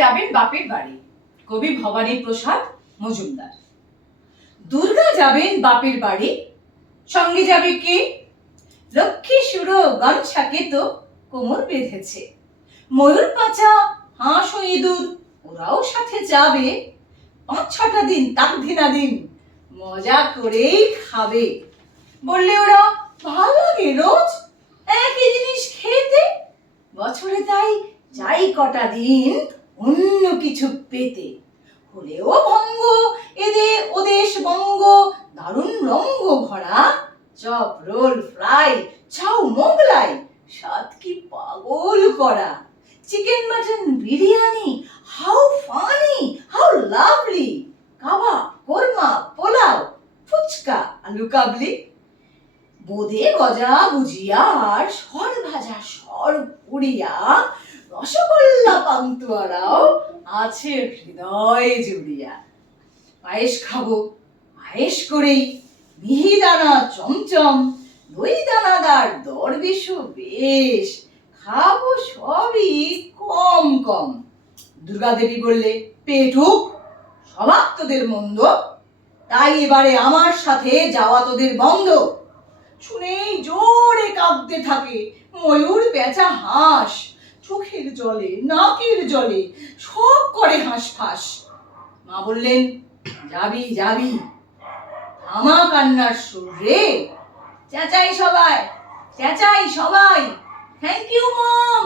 যাবেন বাপের বাড়ি। কবি ভবানী প্রসাদ মজুমদার। দুর্গা যাবেন বাপের বাড়ি। সঙ্গে যাবে কে? লক্ষ্মী সুরো গামছাকে তো কোমর বেঁধেছে। ময়ূর পাচা, হাঁস ও ইঁদুর, ওরাও সাথে যাবে। পাঁচ ছটা দিন, তাক ধিনা দিন, মজা করেই খাবে। বললে ওরা, ভালো লাগে রোজ একই জিনিস খেতে। বছরে তাই যাই কটা দিন অন্য কিছু পেতে। হলেও ভঙ্গ, এদে ওদেশ বঙ্গ, দারুণ রঙ্গ ভরা, chop roll fry, chow Mughlai স্বাদ কি পাগল করা। Chicken mutton biryani, how funny, how lovely. Kebab, korma, pulao, phuchka, আলু কাবলি। বোদে গজা ভুজিয়া আর সর ভাজা সর পুড়িয়া রসগোল্লা পান্তুয়ারাও আছে হৃদয় জুড়িয়া। পায়েস খাব, পায়েস করেই মিহিদানা চমচম দই দানাদার দরবেশ বেশ, খাব সবই কম কম। দুর্গাদেবী বললে, পেটুক, স্বভাব তোদের মন্দ, তাই এবারে আমার সাথে যাওয়া তোদের বন্ধ। শুনেই জোরে কাঁদতে থাকে ময়ূর পেঁচা হাঁস চোখের জলে, নাকের জলে সব করে হাঁস ফাঁস মা বললেন, যাবি যাবি। আমা কান্নার সুর। রে চেঁচাই সবাই চেঁচাই সবাই। Thank you mom